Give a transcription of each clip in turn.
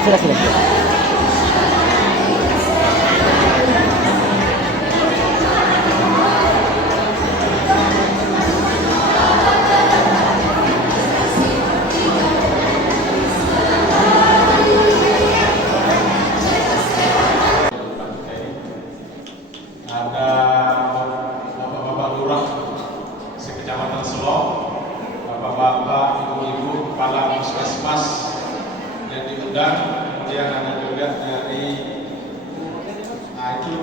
sudah. Ada bapak-bapak lurah sekecamatan Selong, bapak-bapak, ibu-ibu, kepala puskesmas yang diundang, kemudian ada juga dari itu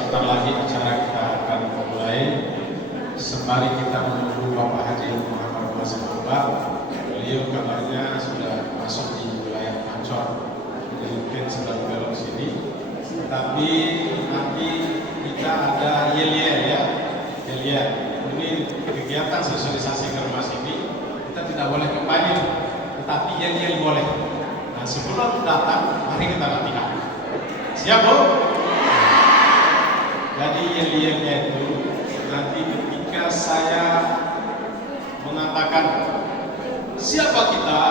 sebentar lagi acara kita akan mulai. Sembari kita menunggu Bapak Haji Muhammad Wasim Akbar, beliau kabarnya sudah masuk di wilayah Ancol, jadi mungkin sedang belok sini. Tapi nanti kita ada yel-yel ya, yel-yel. Ini kegiatan sosialisasi Kermas ini kita tidak boleh kampanye, tetapi yel-yel boleh. Nah sebelum datang, mari kita latihan. Siap Bu? Jadi yel-yelnya itu nanti ketika saya mengatakan siapa kita,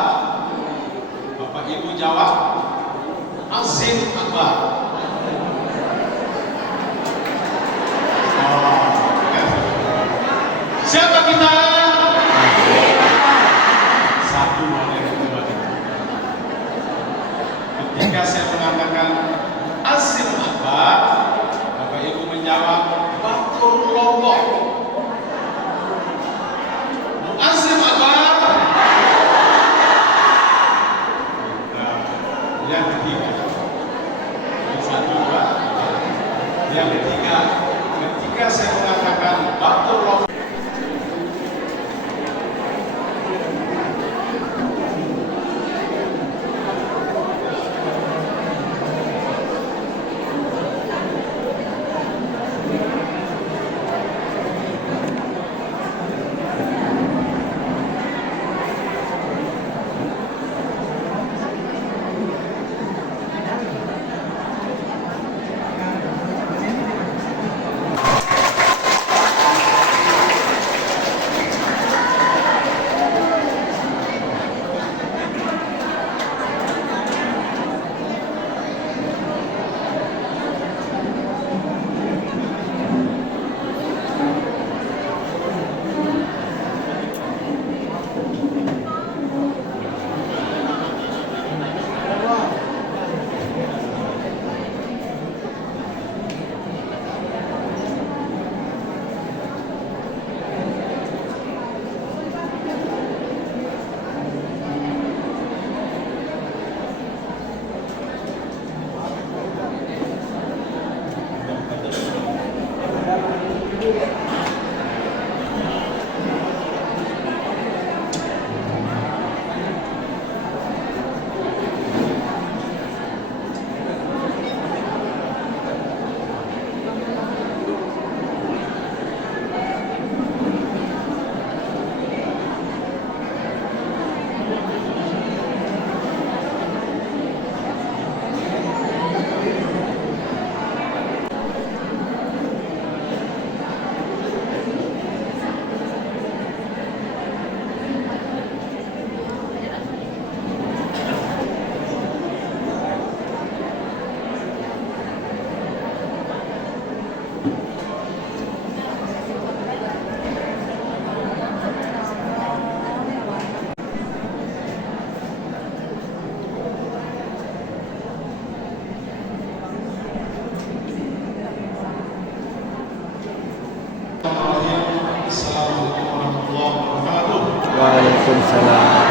Bapak Ibu jawab Azim Akbar. Siapa kita? Satu boleh dua. Ketika saya mengatakan Azim Akbar, Bapak Ibu menjawab Batur Lombok. Azim Akbar. Yang ketiga, yang satu dua. Yang ketiga, ketika saya mengatakan Batur Lombok. Assalamualaikum warahmatullahi wabarakatuh. Waalaikumsalam.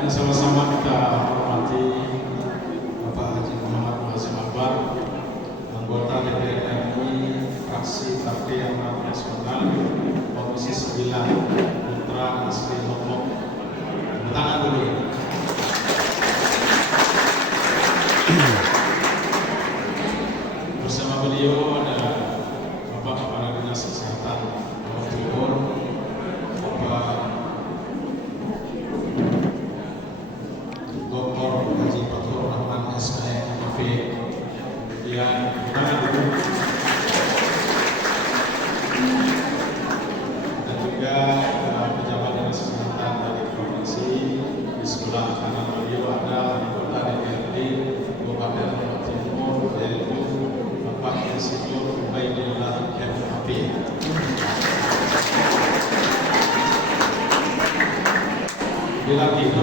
Dan sama-sama kita hormati Bapak Haji Muhammad Wasim Akbar, anggota DPR RI, fraksi Partai Amanat Nasional, Komisi 9 Putra Asli Lombok, tangan dulu. Bersama beliau ada Bapak Kepala Dinas Kesehatan Jawa Timur, Bapak Dr. Haji Fathur Rahman SKMV, kemudian tangan dulu, dan juga pejabat dinas kesehatan dari provinsi. Di sebelah kanan beliau ada anggota DPRD Kabupaten Jawa Timur, yaitu Bapak Insinyur Ubaidillah MHP. Bila kita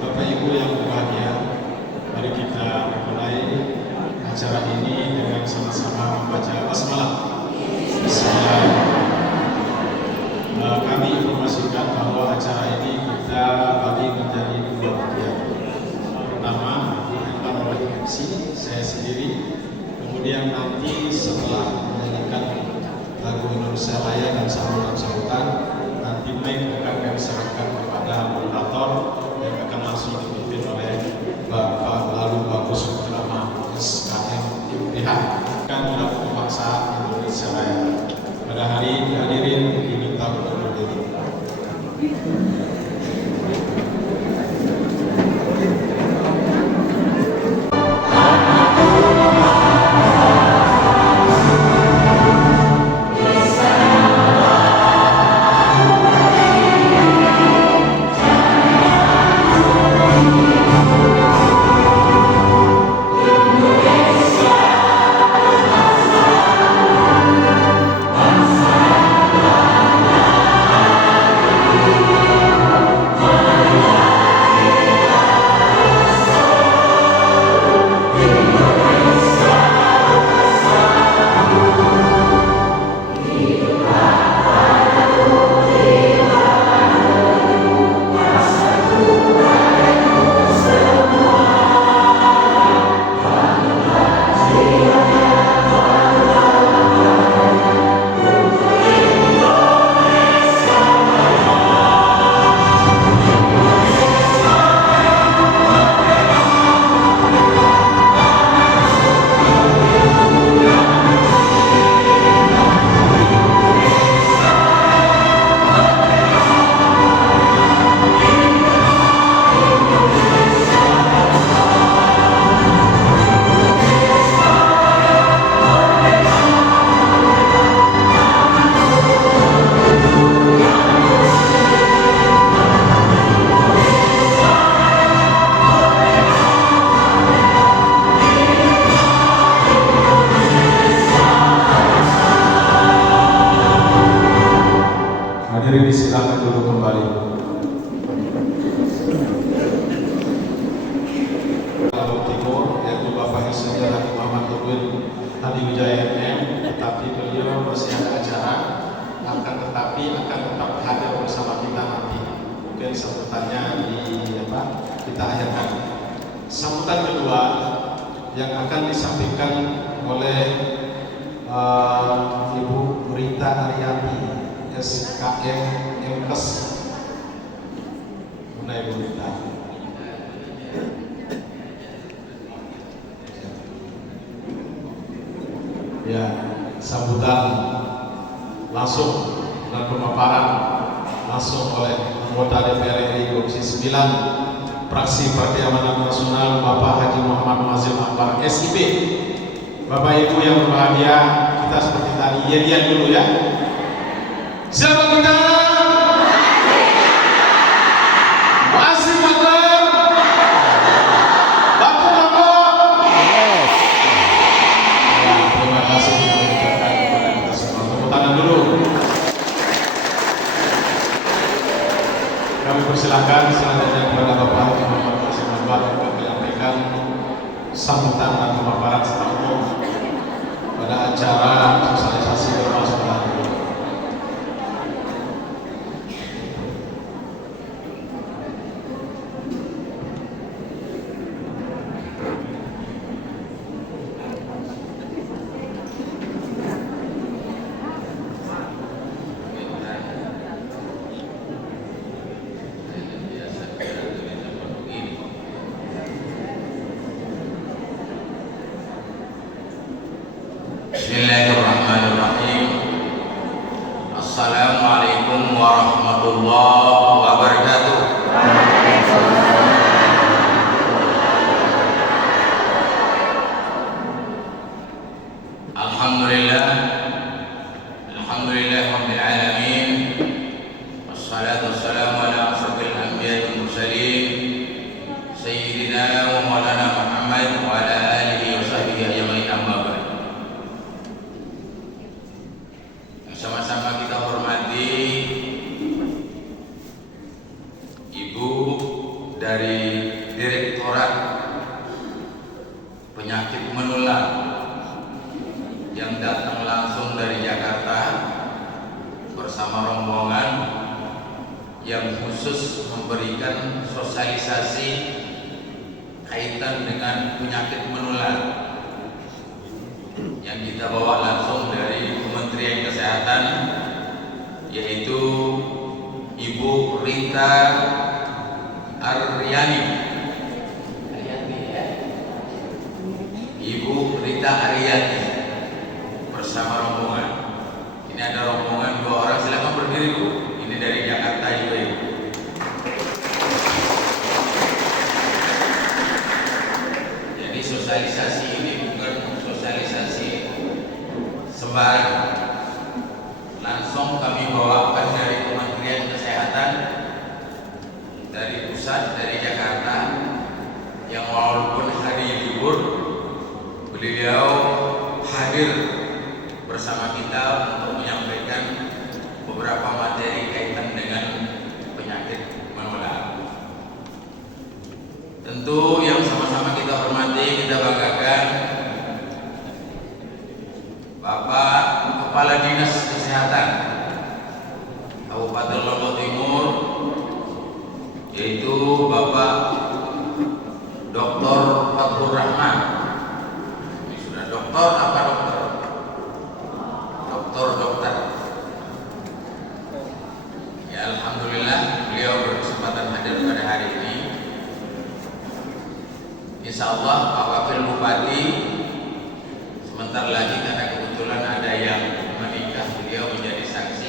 Bapak Ibu yang berbahagia, mari kita mulai acara ini dengan sama-sama membaca basmalah. Kami informasikan bahwa acara ini kita bagi menjadi dua bagian. Pertama dihantar oleh MC, saya sendiri. Kemudian nanti setelah menyanyikan lagu Indonesia Raya dan sambutan-sambutan, nanti mic akan kami serahkan kepada moderator yang akan langsung dipimpin oleh Bapak Lalu Bagus Putrama SKM IPH. Kan lagu kebangsaan Indonesia Raya. Pada hari ini hadirin diminta untuk berdiri. Hadirin disilakan duduk kembali. Jawa Timur, yaitu Bapak Insinyur Haji Muhammad Nurul Hadi Wijaya MM, tetapi beliau masih ada acara, tetapi akan tetap hadir bersama kita nanti. Mungkin sambutannya kita akhirkan. Sambutan kedua yang akan disampaikan oleh Ibu Rita Ariyanti SKM MKes. Mengenai Ibu Rita. Ya, sambutan langsung dan pemaparan langsung oleh anggota DPR RI Komisi 9 Fraksi Partai Amanat Nasional Bapak Haji Muhammad Mazil Akbar SIP. Bapak Ibu yang berbahagia, kita seperti tadi yedian dulu ya. Siapa kita? Masih Akbar. Bapak. Ya, terima kasih kepada kita semua. Tepuk tangan dulu. Kami persilahkan selanjutnya kepada Bapak Haji Muhammad Mazil Akbar untuk menyampaikan sambutan dan pemaparan secara umum pada acara sosialisasi bermasalah. Bismillahirrahmanirrahim. Assalamualaikum warahmatullahi wabarakatuh. Alhamdulillah, alhamdulillah rabbil alamin. Wassalatu wassalamu ala asyrafil anbiya'i wal mursalin sayyidina wa maulana Muhammad wa ala alihi wa sahbihi ajmain, amma ba'd. Sama-sama kita hormati Ibu dari Direktorat Penyakit Menular yang datang langsung dari Jakarta bersama rombongan yang khusus memberikan sosialisasi kaitan dengan penyakit menular yang kita bawa langsung dari Kementerian Kesehatan, yaitu Ibu Rita Aryani. Ibu Rita Aryani bersama rombongan. Ini ada rombongan 2 orang, silakan berdiri Bu. Ini dari Jakarta juga Ibu. Jadi sosialisasi ini bukan sosialisasi sembarang. Langsung kami bawakan dari Kementerian Kesehatan, dari pusat, dari Jakarta, yang walaupun hari libur beliau hadir bersama kita untuk menyampaikan beberapa materi kaitan dengan penyakit menular. Tentu yang sama-sama kita hormati, kita banggakan Bapak Kepala Dinas Kesehatan Kabupaten Lombok Timur, yaitu Bapak Dr. Fathur Rahman. Ini sudah doktor apa dokter? Dokter. Ya, alhamdulillah beliau berkesempatan hadir pada hari ini. Insya Allah Pak Wakil Bupati sebentar lagi, karena kebetulan ada yang menikah, beliau menjadi saksi.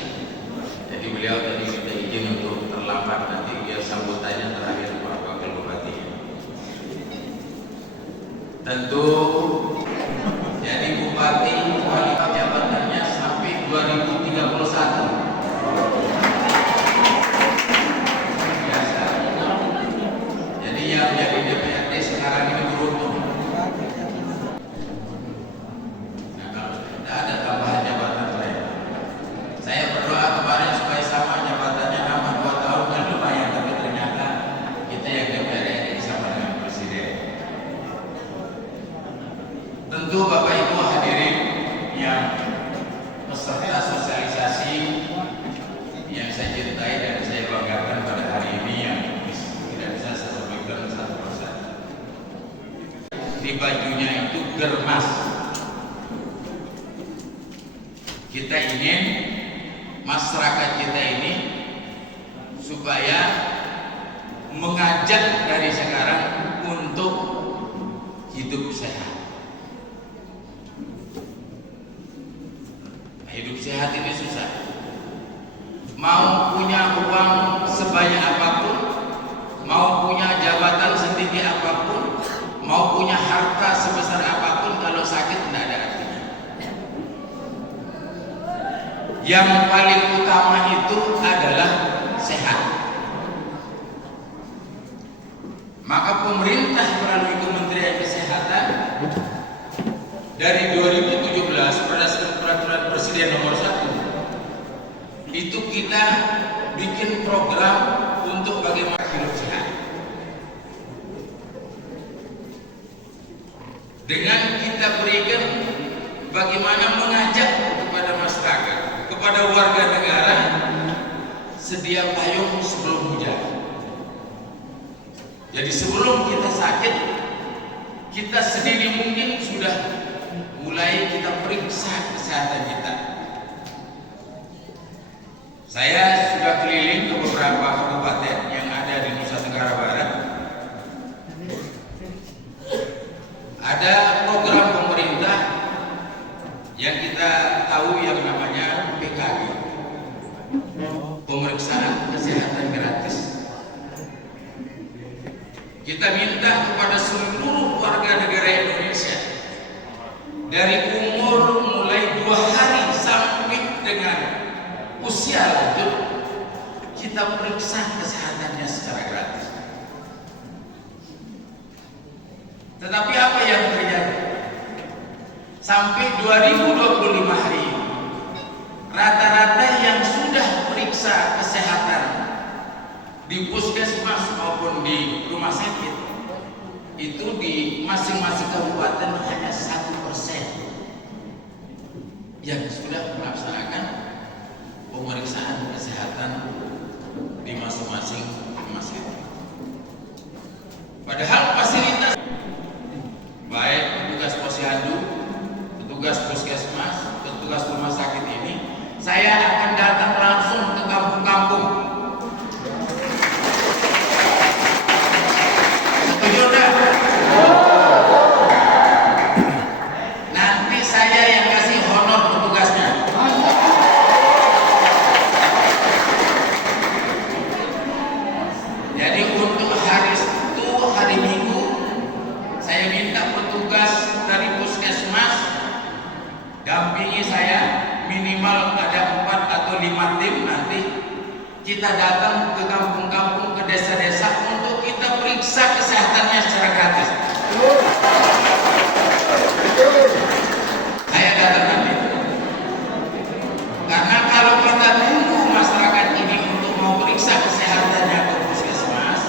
Jadi beliau tadi minta izin untuk terlambat, nanti biar sambutannya terakhir Pak Wakil Bupati. Tentu jadi Bupati wali jabatannya sampai 2031. Biasa. Jadi yang jadi DPRD sekarang ini beruntung. Nah, kalau tidak ada tambahan jabatan lain. Saya berdoa kemarin supaya sama jabatannya, nambah 2 tahun kan lumayan, tapi ternyata kita yang DPRD sama dengan Presiden. Tentu Bapak Ibu hadirin yang peserta sosialisasi yang saya cintai dan saya banggakan pada hari ini, yang tidak bisa saya sebutkan satu persatu. Di bajunya itu germas. Kita ingin masyarakat kita ini supaya mengajak dari sekarang untuk hidup sehat. Hidup sehat ini susah. Mau punya uang sebanyak apapun, mau punya jabatan setinggi apapun, mau punya harta sebesar apapun, kalau sakit tidak ada artinya. Yang paling utama itu adalah sehat. Maka pemerintah melalui Kementerian Kesehatan dari 2017 berdasarkan peraturan Presiden nomor 1 itu kita bikin program untuk bagaimana hidup sehat. Dengan kita berikan bagaimana mengajak kepada masyarakat, kepada warga negara, sedia payung sebelum hujan. Jadi sebelum kita sakit, kita sendiri mungkin sudah mulai kita periksa kesehatan kita. Saya sudah keliling ke beberapa kabupaten yang ada di Nusa Tenggara Barat. Ada program pemerintah yang kita tahu yang namanya PKG, pemeriksaan kesehatan gratis. Kita minta kepada seluruh warga negara Indonesia dari umur mulai 2 hari sampai dengan usia lanjut, kita periksa kesehatannya secara gratis. Tetapi apa yang terjadi? Sampai 2025 hari ini, rata-rata yang sudah periksa kesehatan di puskesmas maupun di rumah sakit itu di masing-masing kabupaten hanya 1% yang sudah melaksanakan pemeriksaan kesehatan di masing-masing rumah sakit. Padahal fasilitas baik petugas posyandu, petugas puskesmas, petugas rumah sakit ini, saya akan datang langsung ke kampung-kampung. Setuju enggak? Nanti saya yang kasih honor petugasnya. Jadi untuk hari itu, hari Minggu, saya minta petugas dari puskesmas dampingi saya, minimal ada 4 atau 5 tim. Nanti kita datang ke kampung-kampung, ke desa-desa untuk kita periksa kesehatannya secara gratis. Saya datang nanti. Karena kalau kita tunggu masyarakat ini untuk mau periksa kesehatannya ke puskesmas,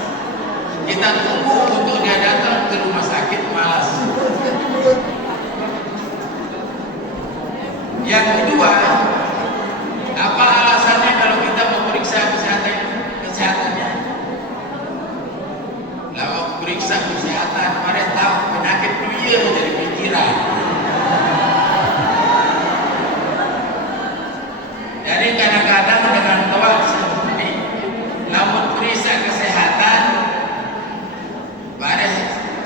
kita tunggu untuk dia datang ke rumah sakit, malas. Yang kedua, apa alasannya kalau kita mau periksa kesehatannya? Lah mau periksa kesehatan, pada tahu penyakit dunia dari pikiran. Jadi kadang-kadang dengan doa seperti namun periksa kesehatan, pada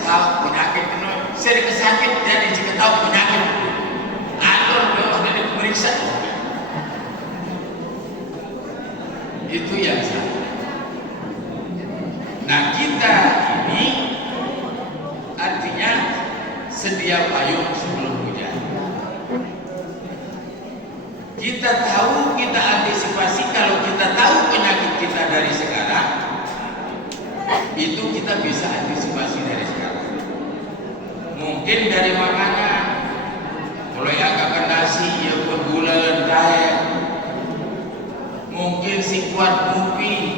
tahu penyakit itu, sering sakit jadi jika tahu penyakit periksa. Itu yang salah. Nah, kita ini artinya sedia payung sebelum hujan. Kita tahu, kita antisipasi. Kalau kita tahu penyakit kita dari sekarang, itu kita bisa antisipasi dari sekarang. Mungkin dari makanan, mulai agak nasi, ya perbulan diet, mungkin si kuat kopi,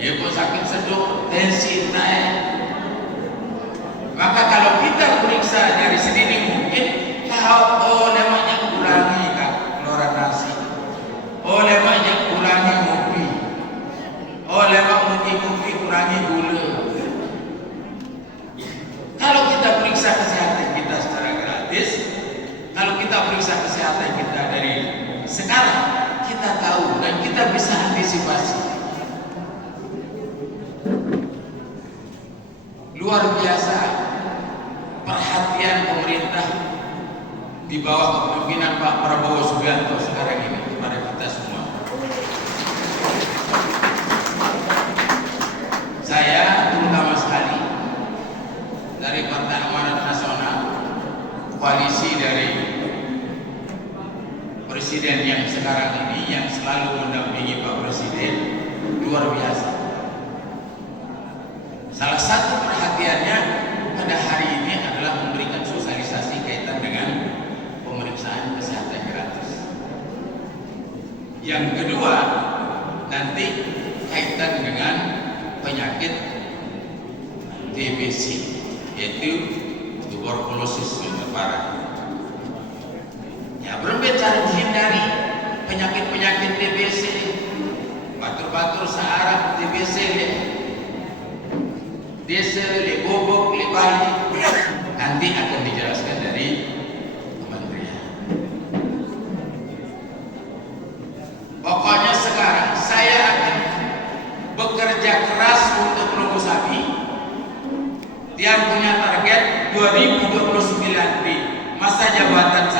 ya pun sakit seduk, tensi diet. Maka kalau kita periksa dari sini mungkin tahu, oh lemaknya kurangi keluaran nasi, oh lemaknya kurangi kopi, oh lemak kopi kurangi gula. Kalau kita periksa kesehatan kita secara gratis, kalau kita periksa kesehatan kita dari sekarang, kita tahu dan kita bisa antisipasi. Luar biasa perhatian pemerintah di bawah kepemimpinan Pak Prabowo Subianto sekarang ini kepada kita semua. Saya terutama sekali dari Partai Amanat Nasional, koalisi dari Presiden yang sekarang ini, yang selalu mendampingi Pak Presiden, luar biasa. Salah satu perhatiannya pada hari ini adalah memberikan sosialisasi kaitan dengan pemeriksaan kesehatan gratis. Yang kedua, nanti kaitan dengan penyakit TBC, yaitu tuberkulosis yang parah. Ya, berbagai cara dihindari penyakit-penyakit TBC, batur-batur searah TBC, desa, lebobok, lebali, nanti akan dijelaskan dari kementerian. Pokoknya sekarang saya akan bekerja keras untuk Logo Sapi. Dia punya target 2029 di masa jabatan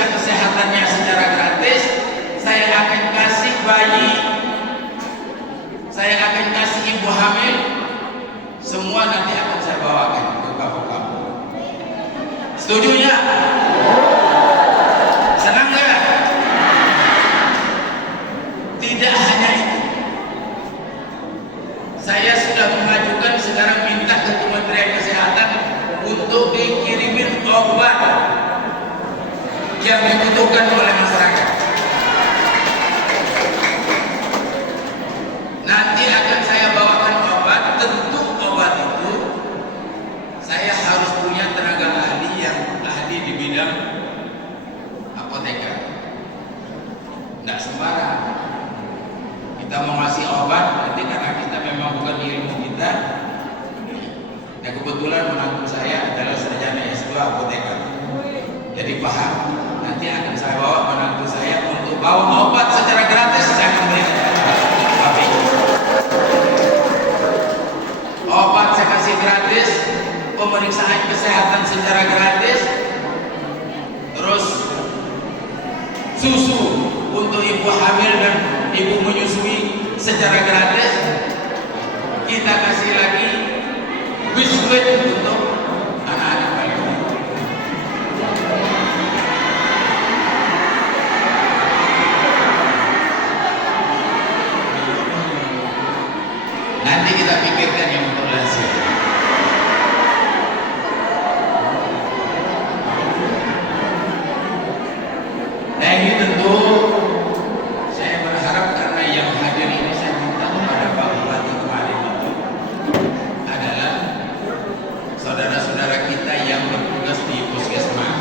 periksa kesehatannya secara gratis, saya akan kasih bayi, saya akan kasih ibu hamil, semua nanti akan saya bawakan ke kamu. Setuju ya? Senang nggak? Tidak hanya itu, saya sudah mengajukan sekarang minta ke Kementerian Kesehatan untuk dikirimin obat yang dibutuhkan oleh masyarakat. Nanti akan saya bawakan obat. Tentu obat itu saya harus punya tenaga ahli yang ahli di bidang apoteker. Nggak sembarang kita mau ngasih obat nanti, karena kita memang bukan ilmu kita. Ya kebetulan menantu saya adalah sarjana S2 apoteker, jadi paham. Nanti akan saya bawa menantu saya untuk bawa obat secara gratis. Saya akan berikan tapi obat saya kasih gratis, pemeriksaan kesehatan secara gratis, terus susu untuk ibu hamil dan ibu menyusui secara gratis. Kita kasih lagi biskuit untuk anak-anak balita. Nanti kita pikirkan yang untuk lansia. Nah ini tentu saya berharap, karena yang hadir ini saya minta kepada Pak Bupati kemarin itu adalah saudara-saudara kita yang bertugas di puskesmas,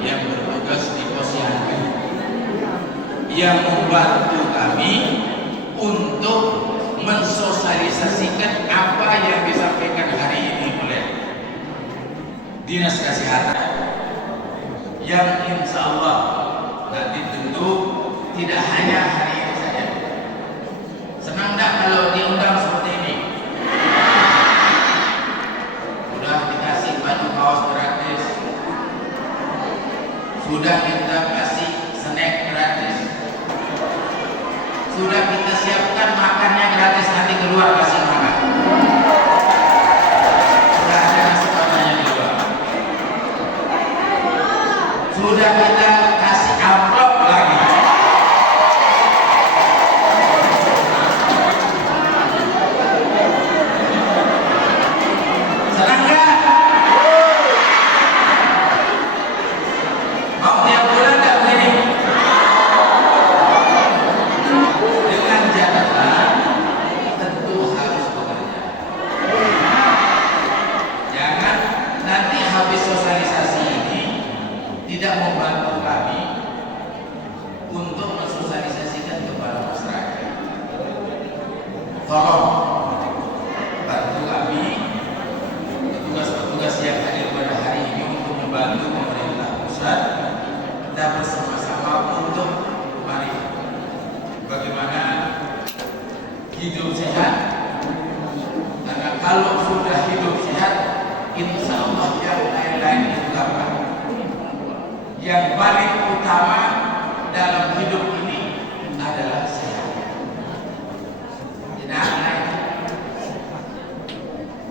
yang bertugas di posyandu, yang membantu kami untuk mensosialisasikan apa yang disampaikan hari ini oleh Dinas Kesehatan, yang insya Allah nanti tentu tidak hanya hari ini saja. Senang enggak kalau diundang seperti ini? Sudah dikasih baju kaos gratis, sudah kita kasih snack gratis, sudah kita siapkan makannya gratis, nanti keluar kasih makan. Sudah ada nasi padannya di luar. Sudah kita kasih amplop lagi. Senang nggak? Mau tiap bulan nggak begini? Dengan catatan tentu harus bekerja. Jangan nanti habis sosialisasi ini tidak membantu kami untuk mensosialisasikan kepada masyarakat. Tolong bantu kami, petugas-petugas yang hadir pada hari ini, untuk membantu pemerintah pusat. Kita bersama-sama untuk mari bagaimana hidup sehat, karena kalau sudah hidup sehat, insya Allah yang lain-lain itu gampang. Yang paling utama dalam hidup ini adalah sehat. Tidak lain.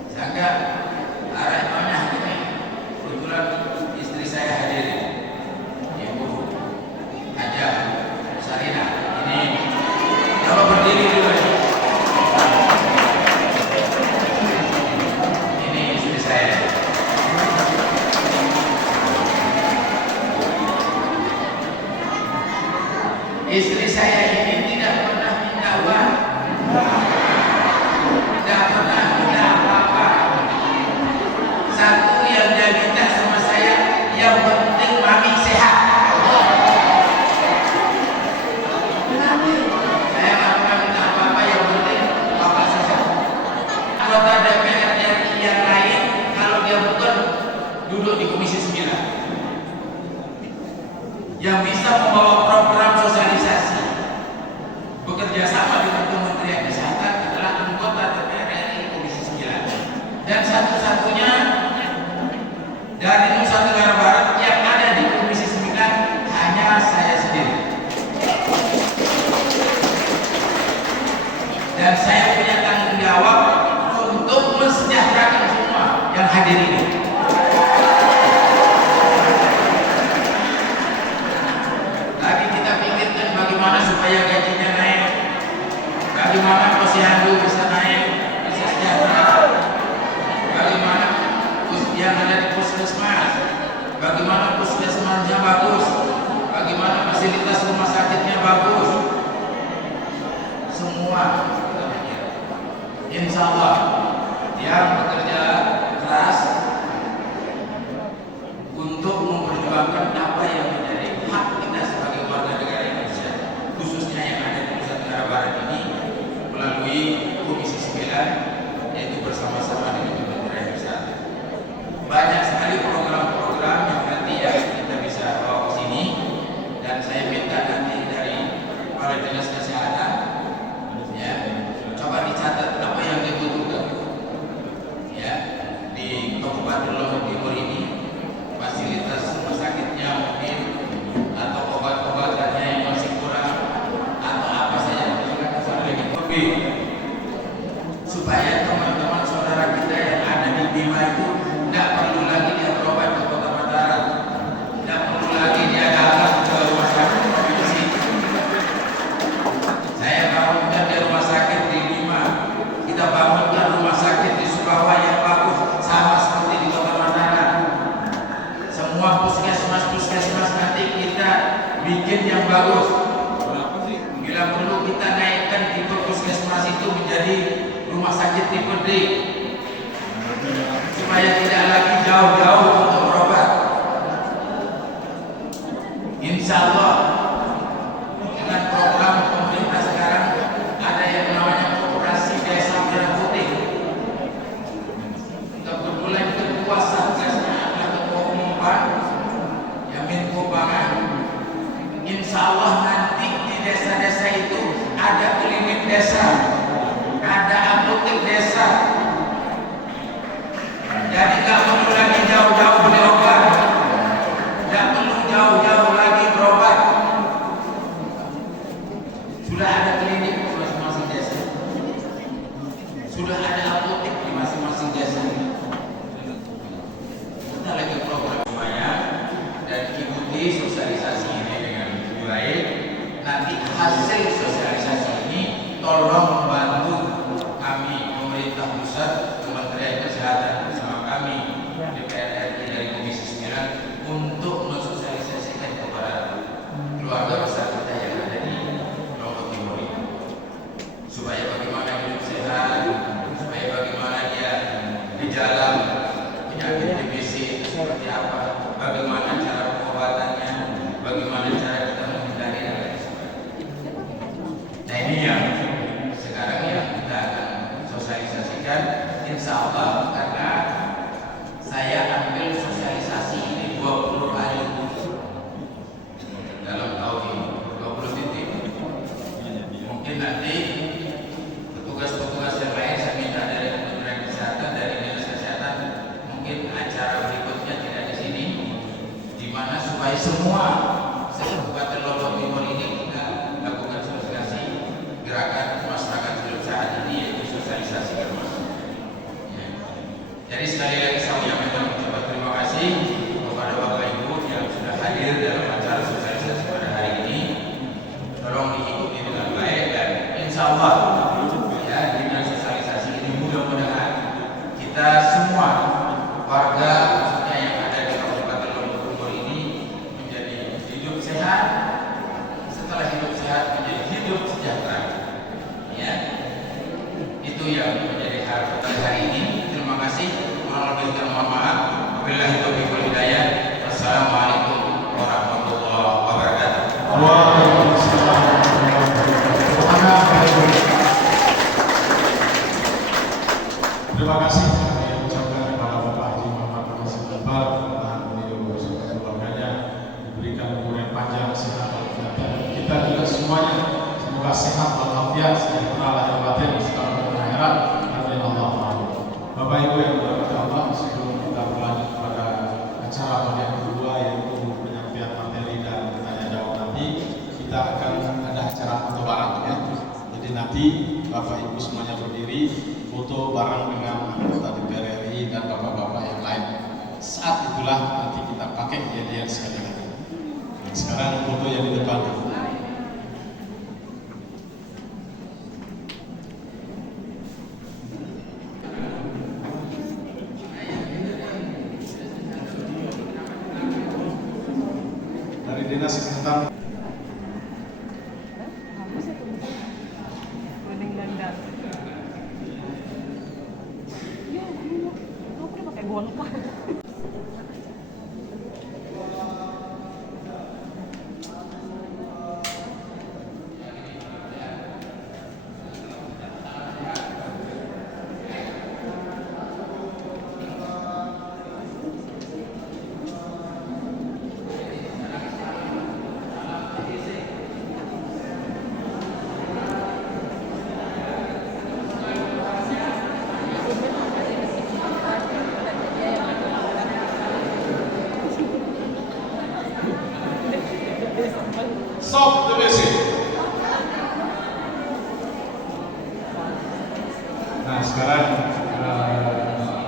Sehingga arah nyonya ini kebetulan istri saya hadir, Ibu Haja Sarina. Ini coba berdiri dulu ya. Ini istri saya. Istri saya ini tidak pernah minta uang, tidak pernah minta apa-apa. Satu yang dia minta sama saya, yang penting mami sehat. Saya nggak pernah minta apa-apa, yang penting papa sehat. Anggota DPR yang lain, kalau dia bukan duduk di Komisi 9, yang bisa membawa program sosialisasi bekerja sama dengan Kementerian Kesehatan adalah anggota DPR RI Komisi 9, dan satu-satunya dari Nusa Tenggara Barat yang ada di Komisi 9 supaya gajinya naik? Bagaimana posyandu bisa naik, bisa sejahtera? Bagaimana yang ada di puskesmas? Bagaimana puskesmasnya bagus? Bagaimana fasilitas rumah sakitnya bagus? Semua insya Allah yang bekerja keras untuk memperjuangkan apa yang menjadi hak kita sebagai warga negara Indonesia, khususnya yang ada di Nusa Tenggara Barat ini, melalui Komisi 9, yaitu bersama-sama dengan Kementerian Wisata. Banyak sekali program-program yang nanti yang kita bisa bawa ke sini, dan saya minta nanti dari para dinas kesehatan, ya, coba dicatat apa yang dibutuhkan. Ya, di Kabupaten Lombok Timur ini fasilitas rumah sakitnya mungkin atau obat-obatannya yang masih kurang atau apa saja lebih, supaya teman-teman saudara kita yang ada di Bima itu tidak perlu lagi dia berobat ke Kota Mataram, tidak perlu lagi dia datang ke rumah sakit provinsi. Saya bangunkan di rumah sakit di Bima, kita bangunkan rumah sakit di Sukawaya yang bagus sama seperti di Kota Mataram. Semua puskesmas nanti kita bikin yang bagus. Bila perlu kita naikkan tipe puskesmas itu menjadi rumah sakit tipe D, supaya tidak lagi jauh-jauh untuk berobat. Insya Allah dengan program pemerintah sekarang ada yang namanya operasi desa merah putih. Kebetulan ketua satgasnya adalah ketua umum PAN, yang Menko Pangan. Insya Allah nanti di desa-desa itu ada klinik desa, ada apotek desa. Jadi nggak perlu lagi jauh-jauh beli obat, nggak perlu jauh-jauh lagi berobat. Sudah ada klinik di masing-masing desa, sudah ada apotek di masing-masing desa. Kita lagi program semuanya dan ikuti sosialisasi ini dengan baik. Nanti hasil sosialisasi ini tolong membantu kami pemerintah pusat, Kementerian Kesehatan bersama kami DPR RI dari Komisi 9 untuk mensosialisasikan kepada keluarga besar kita yang ada di Lombok Timur ini, supaya bagaimana hidup sehat, supaya bagaimana dia di dalam penyakit TBC itu seperti apa, bagaimana cara pengobatannya, bagaimana cara kita menghindari dan lain sebagainya. Nah ini yang sekarang yang kita akan sosialisasikan, insya Allah, karena saya ambil sosialisasi ini 20 hari dalam tahun ini, 20 titik. Mungkin nanti petugas-petugas yang lain saya minta dari Kementerian Kesehatan, dari Dinas Kesehatan, mungkin acara berikutnya tidak di sini, di mana supaya semua Kabupaten Lombok Timur ini kita lakukan sosialisasi gerakan masyarakat hidup sehat ini, yaitu sosialisasi termasuk. Ya. Jadi sekali lagi saya menyampaikan ucapan terima kasih kepada Bapak Ibu yang sudah hadir dalam acara sosialisasi pada hari ini. Tolong diikuti dengan baik dan insya Allah ya, dengan sosialisasi ini mudah-mudahan kita semua warga khususnya yang ada di Kabupaten Lombok Timur ini menjadi hidup sehat, setelah hidup sehat menjadi hidup sejahtera. Ya, itu yang menjadi harapan hari ini. Terima kasih. Kurang lebih mohon maaf. Wabillahi taufiq wal hidayah. Wassalamualaikum warahmatullahi wabarakatuh. Terima kasih kami ucapkan kepada Bapak Haji Muhammad Nazim Iqbal, dan beliau beserta keluarganya diberikan umur yang panjang, sehat walafiat. Kita juga semuanya semoga sehat walafiat, sejahtera lahir batin, sekarang dan akhirat. Amin Allahumma amin. Bapak Ibu yang dirahmati Allah, sebelum kita berlanjut pada acara bagian kedua, yaitu penyampaian materi dan tanya jawab, nanti kita akan ada acara foto bareng ya. Jadi nanti Bapak Ibu semuanya berdiri foto bareng dengan anggota DPR RI dan bapak-bapak yang lain. Saat itulah nanti kita pakai kejadian sekali lagi. Sekarang foto yang di depan. dari Dinas Kesehatan. Stop TBC. Nah sekarang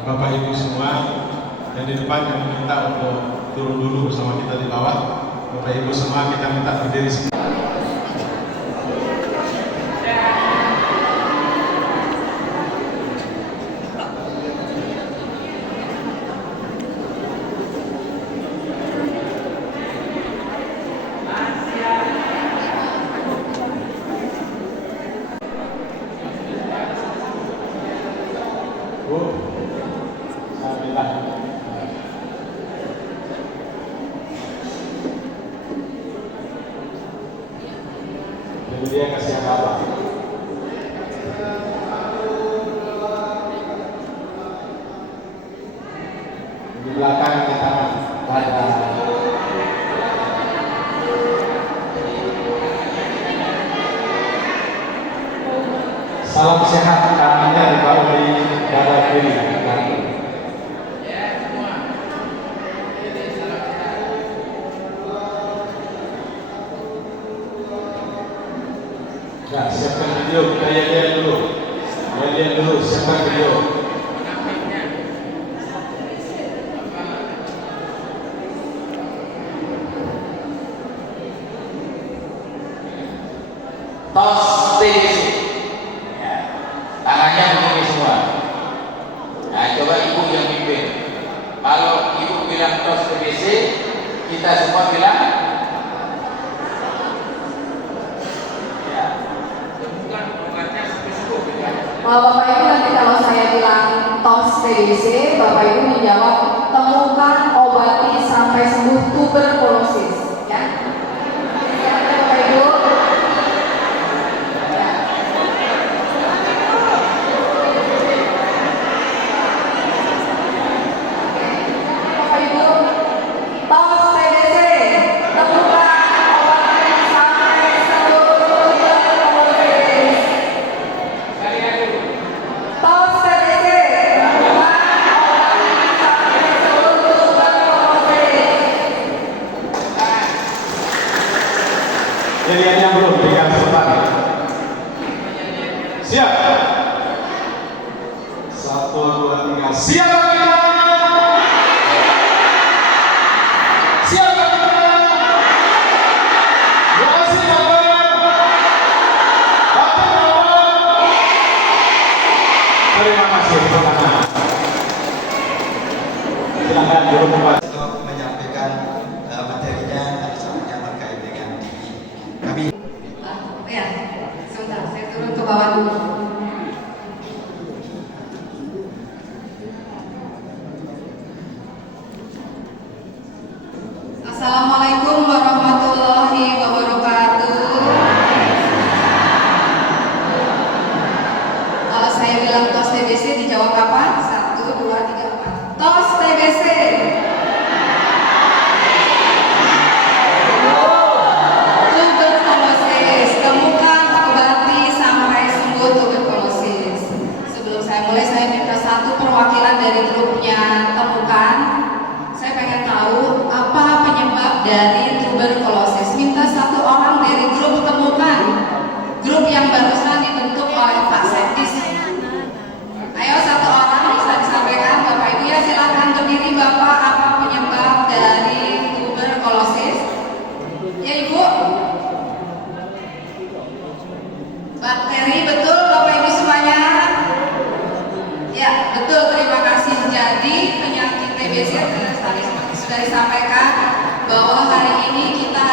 Bapak Ibu semua yang di depan yang minta untuk turun dulu bersama kita di bawah. Bapak Ibu semua kita minta berdiri semua. Dia kasih apa? Di belakang kita ada salam sehat, tangannya dibawa di dada kiri. Ya, siapkan video, kita lihat dulu. Lihat dulu, siapkan video. Tos TBC. Ya. Tangannya begini semua. Nah, coba ibu yang pimpin. Kalau ibu bilang tos TBC, kita semua bilang. Bapak Ibu, nanti kalau saya bilang tos TBC, Bapak Ibu menjawab temukan, obati sampai sembuh tuberkulosis. Ya, Bapak Ibu. Ya. Bapak Ibu, tos TBC, temukan, obati sampai sembuh tuberkulosis. Tos TBC, Jadiannya belum, tinggal sebentar. Siap. 1, 2, 3. Siap kita. Siap kita. Terima kasih Bapak. Terima kasih Bapak. Silakan dulu Bapak. Untuk menyampaikan materinya yang terkait dengan ini. Kami ya, sebentar, saya turun ke bawah dulu. Assalamualaikum warahmatullahi wabarakatuh. Kalau saya bilang tos TBC dijawab apa? 1, 2, 3, 4. Tos TBC. Tuberkulosis, temukan, obati sampai sembuh tuberkulosis. Sebelum saya mulai, saya minta satu perwakilan dari grupnya temukan. Saya pengen tahu apa penyebab dari tuberkulosis. Minta satu orang dari grup temukan, grup yang barusan dibentuk oleh Pak Septis. Ayo satu orang bisa disampaikan, Bapak Ibu ya, silakan berdiri. Bapak, apa penyebab dari tuberkulosis? Ya Ibu. Bakteri, betul Bapak Ibu semuanya? Ya betul, terima kasih. Jadi penyakit TBC tadi sudah disampaikan bahwa hari ini kita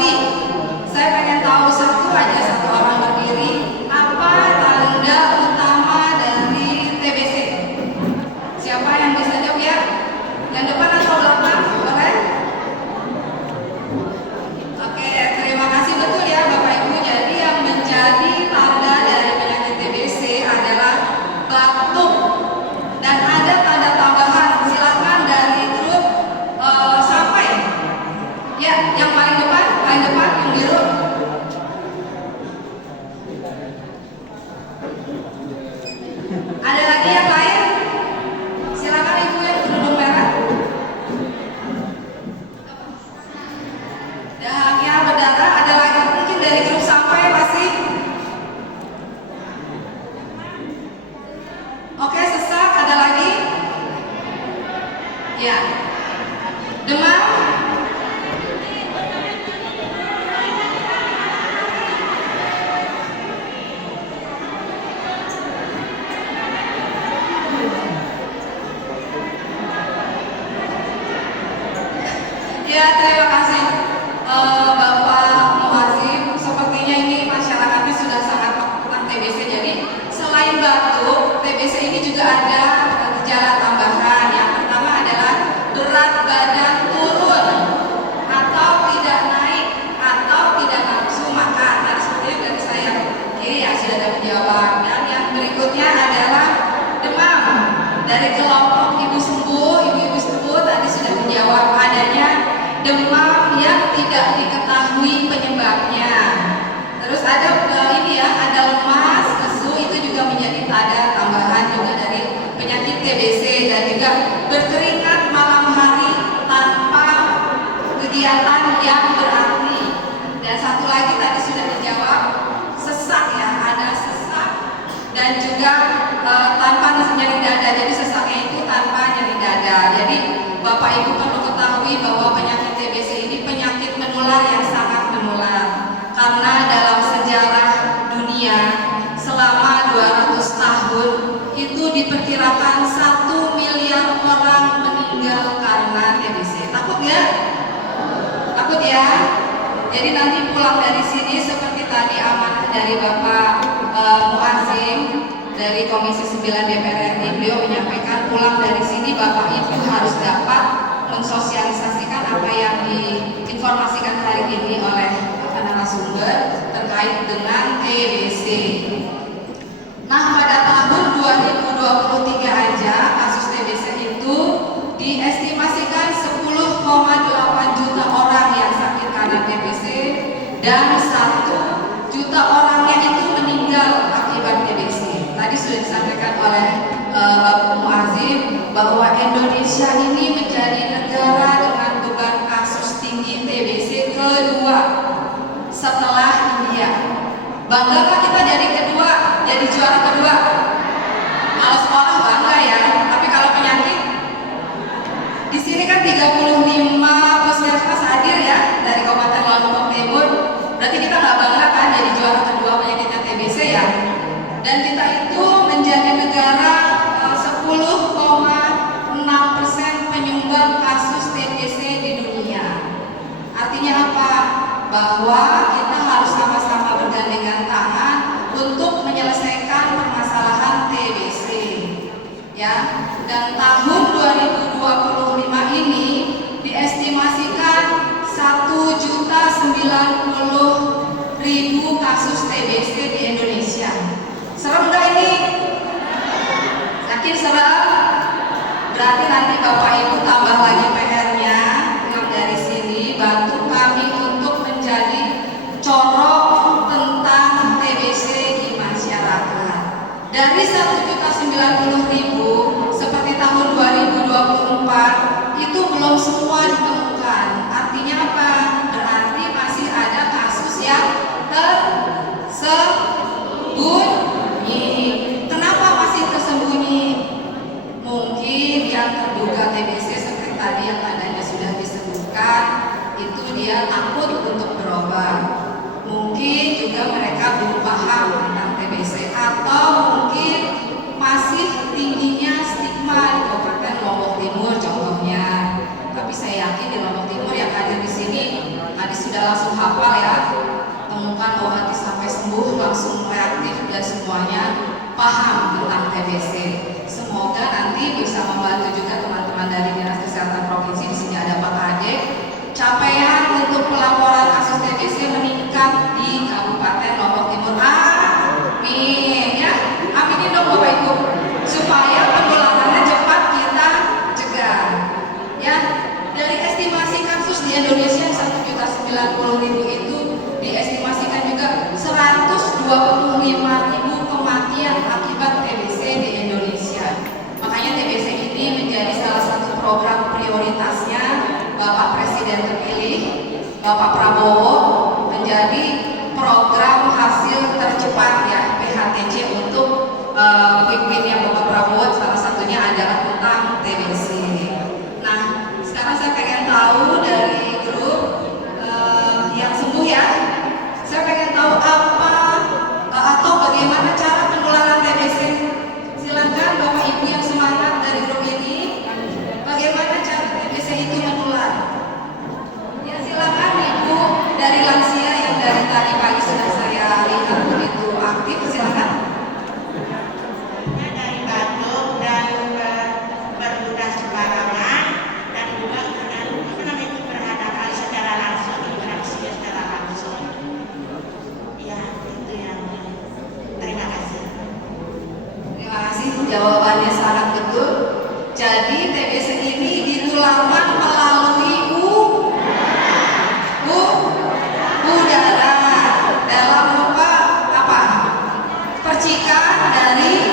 Tapi saya pengen tahu satu aja, satu orang berdiri, apa tanda utama dari TBC? Siapa yang bisa jawab ya? Yang depan atau belakang? Boleh? Oke, terima kasih. Betul ya Bapak Ibu. Jadi yang menjadi tanda dari penyakit TBC adalah batuk. Dan ada tanda tambahan. Silakan dari grup sampai. Ya, yang paling depan yang biru. Ada lagi yang lain? Silakan Ibu yang kerudung merah. Dahaknya berdarah. Ada lagi mungkin dari grup sampai masih. Oke, sesak. Ada lagi? Ya. Demam? Ya, terima kasih Bapak Muazim. Sepertinya ini masyarakatnya sudah sangat tentang TBC. Jadi selain batuk, TBC ini juga ada gejala tambahan. Yang pertama adalah berat badan turun atau tidak naik atau tidak nafsu makan. Nah, sepertinya dari saya kiri ya sudah ada menjawab. Dan yang berikutnya adalah demam. Dari kelompok ibu sembuh tadi sudah menjawab adanya demam yang tidak diketahui penyebabnya. Terus ada ini ya, ada lemas, lesu, itu juga menjadi tanda tambahan juga dari penyakit TBC. Dan juga berkeringat malam hari tanpa kegiatan yang berarti. Dan satu lagi tadi sudah dijawab, sesak ya, ada sesak dan juga tanpa nyeri dada. Jadi sesaknya itu tanpa nyeri dada. Jadi Bapak Ibu perlu ketahui bahwa penyakit TBC ini penyakit menular yang sangat menular. Karena dalam sejarah dunia selama 200 tahun itu diperkirakan 1 miliar orang meninggal karena TBC. Takut nggak? Takut ya? Jadi nanti pulang dari sini seperti tadi amanah dari Bapak Muazim dari Komisi 9 DPR RI, beliau menyampaikan pulang dari sini Bapak Ibu harus dapat mensosialisasikan apa yang diinformasikan hari ini oleh narasumber terkait dengan TBC. Nah, pada tahun 2023 aja kasus TBC itu diestimasikan 10,8 juta orang yang sakit karena TBC dan 1 juta orangnya itu meninggal akibat TBC. Tadi sudah disampaikan oleh Bapak Muazim bahwa Indonesia ini menjadi negara dengan beban kasus tinggi TBC kedua setelah India. Banggakah kita jadi kedua, jadi juara kedua? Kalau sekolah bangga ya, tapi kalau penyakit di sini kan 35 puskesmas hadir ya dari Kabupaten Lombok Timur. Berarti kita nggak bangga kan jadi juara kedua penyakitnya TBC ya? Dan kita itu menjadi negara 10,6% penyumbang kasus TBC di dunia. Artinya apa? Bahwa kita harus sama-sama bergandengan tangan untuk menyelesaikan permasalahan TBC. Ya, dan tahun 2025 ini diestimasikan 1.090.000 kasus TBC di Indonesia. Serem nggak ini? Yakin serem? Berarti nanti Bapak Ibu tambah lagi PR-nya. Yang dari sini bantu kami untuk menjadi corong tentang TBC di masyarakat. Dari 1.090.000 seperti tahun 2024 itu belum semua ditemukan. Artinya apa? Berarti masih ada kasus yang tersembunyi. Kenapa masih tersembunyi? Mungkin yang terduga TBC seperti tadi yang tandanya sudah disebutkan itu dia takut untuk berobat. Mungkin juga mereka belum paham tentang TBC atau mungkin masih tingginya stigma di Kabupaten Lombok Timur contohnya. Tapi saya yakin hafal ya, temukan obati sampai sembuh, langsung reaktif dan semuanya paham tentang TBC. Semoga nanti bisa membantu juga teman-teman dari Dinas Kesehatan Provinsi. Di sini ada Pak Kade. Capaian untuk pelaporan kasus TBC meningkat di Kabupaten Lombok Timur. Amin ya, aminin dong Bapak Ibu, supaya penularannya cepat kita cegah. Ya, dari estimasi kasus di Indonesia 1.090.000 itu diestimasikan juga 125.000 kematian akibat TBC di Indonesia. Makanya TBC ini menjadi salah satu program prioritasnya Bapak Presiden terpilih, Bapak Prabowo, menjadi program hasil tercepat ya PHTC untuk quick win-nya Bapak Prabowo, salah satunya adalah tentang TBC. Nah, sekarang saya pengen tahu dari grup yang sembuh ya, saya pengen tahu apa atau bagaimana cara penularan TBC. Silakan Bapak Ibu yang semangat dari grup ini, bagaimana cara TBC itu menular? Ya silakan Ibu dari lansia yang dari tadi pagi sudah saya lihat begitu aktif, silakan. Dari batuk dan bermudah sembarangan dan juga berhadapan secara langsung, interaksi secara langsung. Ya, itu yang. Terima kasih. Terima kasih, jawabannya sangat betul. Jadi TBC ini ditularkan melalui udara dalam rupa apa? Percikan dari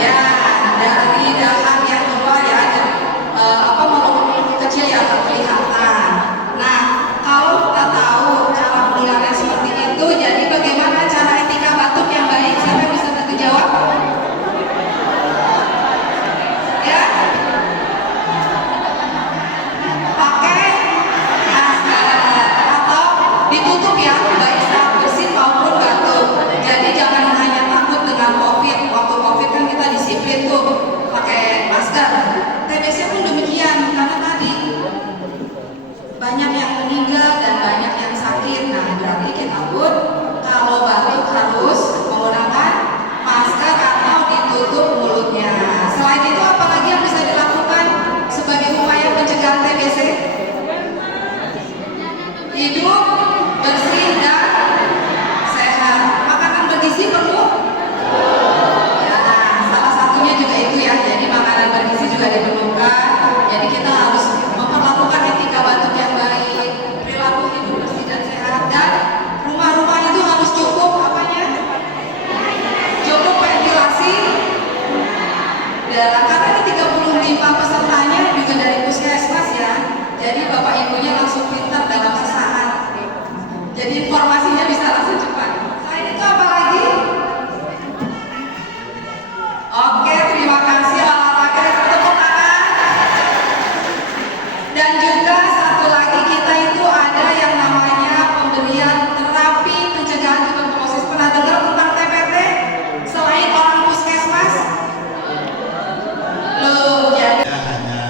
ya dari dahan yang keluar ya, molekul kecil yang kelihatan. Nah, kalau kita tahu cara penularannya seperti itu, jadi bagaimana cara etika batuk yang baik? Siapa yang bisa bantu jawab? Ya, pakai masker atau ditutup ya, baik saat bersin maupun batuk. Jadi jangan hanya takut dengan COVID. Waktu COVID kan kita disiplin tuh pakai masker. TBC pun demikian, karena tadi banyak yang meninggal dan banyak yang sakit. Nah, berarti kita pun kalau batuk harus menggunakan masker atau ditutup mulutnya. Selain itu, apalagi yang bisa dilakukan sebagai upaya pencegahan TBC? Hidup bersih dan sehat. Makanan bergizi perlu? Ya, salah satunya juga itu ya. Jadi makanan bergizi juga diperlukan. Jadi kita harus memperlakukan etika batuk yang baik, perilaku hidup bersih dan sehat, dan rumah-rumah itu harus cukup apanya? Cukup ventilasi udara. Karena ini 35 pesertanya juga dari puskesmas ya. Jadi Bapak Ibunya langsung pintar dalam sesaat. Jadi informasinya bisa langsung cepat. Selain itu apa lagi? Oke, terima kasih olahraga, tepuk tangan. Dan juga satu lagi, kita itu ada yang namanya pemberian terapi pencegahan tuberkulosis. Pernah dengar tentang TPT? Selain orang puskesmas? Loh, jadi Ya, hanya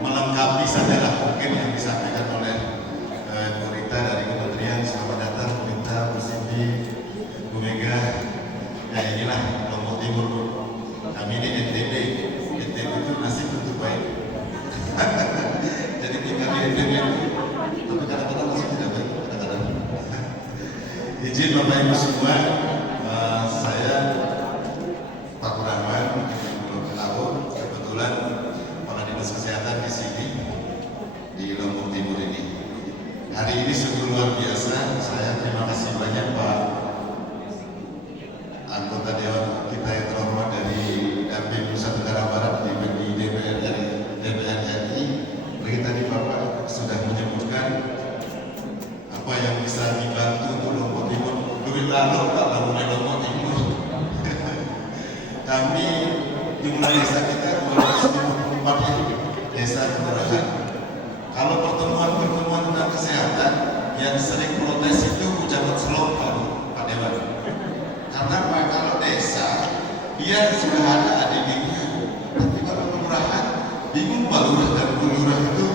melengkapi sajalah mungkin yang disampaikan oleh Bu Rita dari Kementerian. Selamat datang Bu Rita, Bu Siti, Bu Mega. Ya inilah Lombok Timur. Kami ini NTB. NTB itu nasib tentu baik. Jadi tinggal di NTB itu, tapi kadang-kadang nasib tidak baik. Kadang-kadang. Izin Bapak Ibu semua, saya Pak Kurangman, belum tahu, kebetulan Kepala Dinas Kesehatan di sini di Lombok Timur ini. Hari ini sungguh luar biasa. Saya terima kasih banyak Pak anggota Dewan kita yang terhormat dari DAPIM Nusa Tenggara Barat di DPR RI. Bagi tadi Bapak sudah menyebutkan apa yang bisa dibantu untuk Lombok Timur. Lebih lalu Pak mulai Lombok Timur. Kami jumlah desa kita 254 desa kelurahan. Kalau pertemuan tentang kesehatan yang sering protes itu pejabat selom Pak Dewan. Karena kalau desa dia sudah ada ADD-nya, tapi kalau kelurahan bingung Pak Lurah dan Bu Lurah itu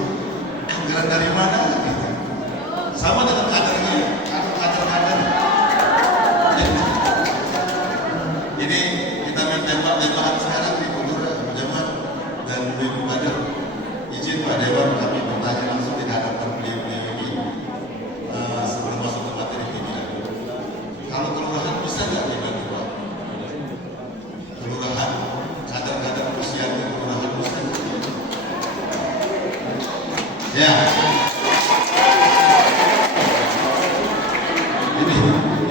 Ya.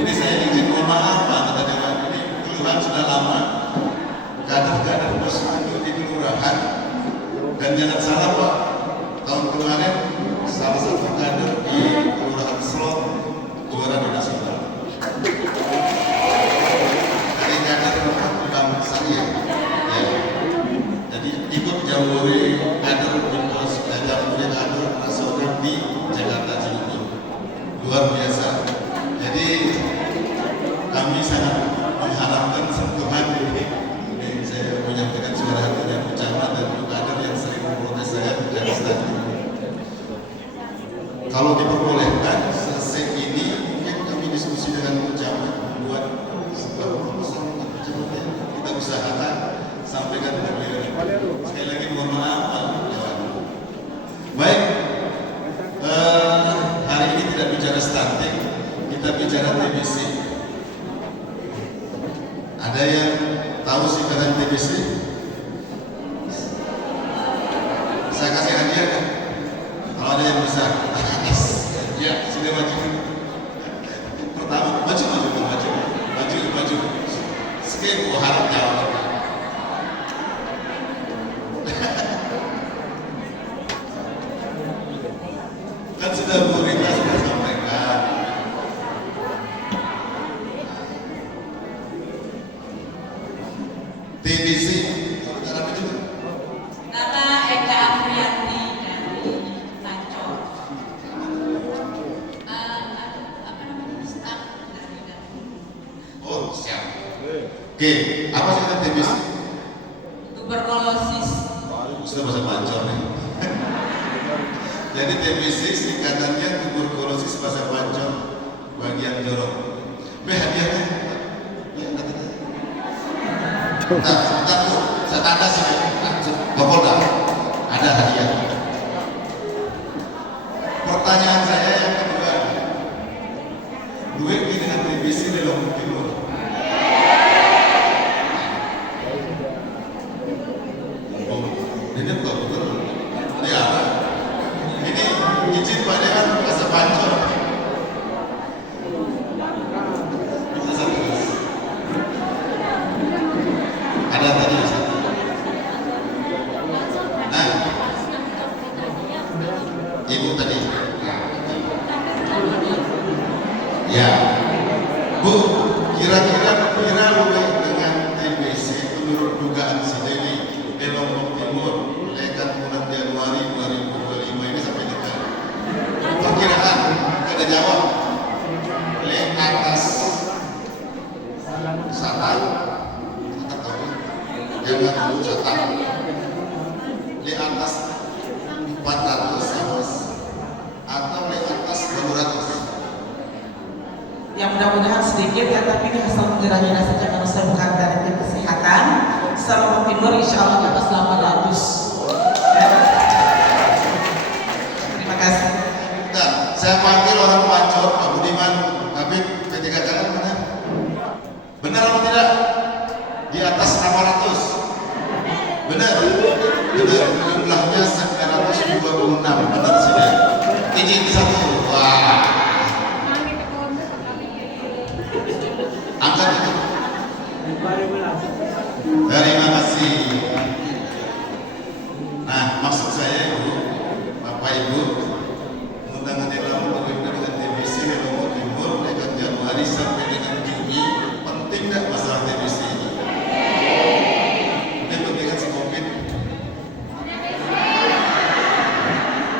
Ini saya izin mohon maaf Pak, kata Dewan. Ini keluhan sudah lama. Kader-kader posyandu di kelurahan. Dan jangan salah Pak, tahun kemarin salah satu kader di kelurahan Slot juara di nasional. Dari kader Bang Sari ya. Jadi ikut jambore kader Binpos, jambore kader nasional di Jakarta Cibubur. Luar biasa. Jadi kami sangat mengharapkan sentuhan ini. Saya menyampaikan suara hati dan ucapan dan kader yang sering memprotes saya tidak stadion. Kalau diperbolehkan selesai ini mungkin kami diskusi dengan ucapan buat sebuah proposal kita usahakan sampaikan ke beliau. Sekali lagi mohon maaf Pak. Baik, hari ini tidak bicara stunting, kita bicara TBC. Ada yang tahu singkatan TBC? Saya kasih hadiah kan? Kalau ada yang besar, ya sudah maju. Pertama, maju. Sekian gua harap jawab. Kan sudah Bu Rita sudah sampaikan. TBC, saudara apa juga? Nama Eka Afriyanti dari Tancol. Apa namanya? Staf dari Oh siap. Oke, apa sih kan TBC? tuberkulosis. Sudah bahasa Pancor nih. Jadi TBC singkatannya tuberkulosis bahasa Pancor bagian jorok. Hadiahnya. Bentar Bu, saya tanda sih. Kapolda, ada hadiah. Pertanyaan saya yang kedua, duit dengan TBC di Lombok Timur. Ini bukan betul. Ini apa? Ini izin Pak Dewan bahasa Pancor. Bisa satu. Ada tadi. Nah, Ibu tadi. Ya, Bu, kira-kira dengan TBC menurut dugaan si Deni di Lombok Timur, lekat bulan Januari 2025 ini sampai dekat. Perkiraan, ada jawab. Le atas satan, jangan dulu satan. Di atas 400 atau di atas 200. Yang mudah-mudahan sedikit ya, tapi ini hasil penggerahannya saja kalau saya bukan dari tim kesehatan. Selama Timur insya Allah di atas 800 ya. Terima kasih. Nah, saya panggil orang Pancor, Pak Budiman, Habib, P3K mana? Benar atau tidak? Di atas 800. Benar? Benar, jumlahnya 926. Benar sudah. Izin satu. Wah. Angkat itu. Terima kasih. Nah, maksud saya Ibu, Bapak Ibu, menangani Lombok dengan TBC di Lombok Timur dari Januari sampai dengan Juni, penting nggak masalah TBC ini? Ini penting kan si COVID.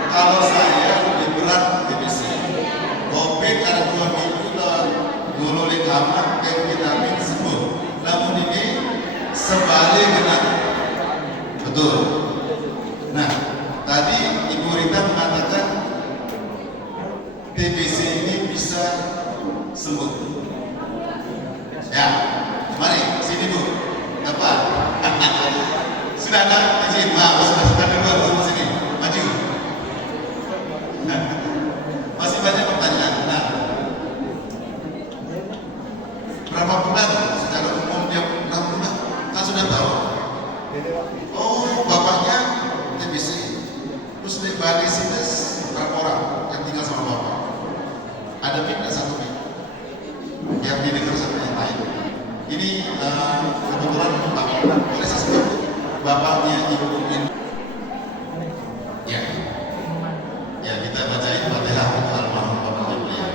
Kalau saya lebih berat TBC, COVID karena 2 minggu dulu lama kayak vitamin sembuh. Namun ini sebaliknya, betul. Nah, tadi Ibu Rita mengatakan TBC ini bisa sembuh. Ya, mari sini Bu. Apa? Sudah ada izin, sudah dulu sini, maju. Masih banyak pertanyaan. Nah, berapa bulan secara umum dia 6 bulan? Kan sudah tahu. Oh, bapaknya TBC. Terus di Bali Sintes Ada mic nggak, satu mic yang didengar sama yang lain. Ini kebetulan Bapak, boleh saya sebut bapaknya Ibu ini. Ya, ya kita bacain Fatihah untuk almarhum bapaknya beliau.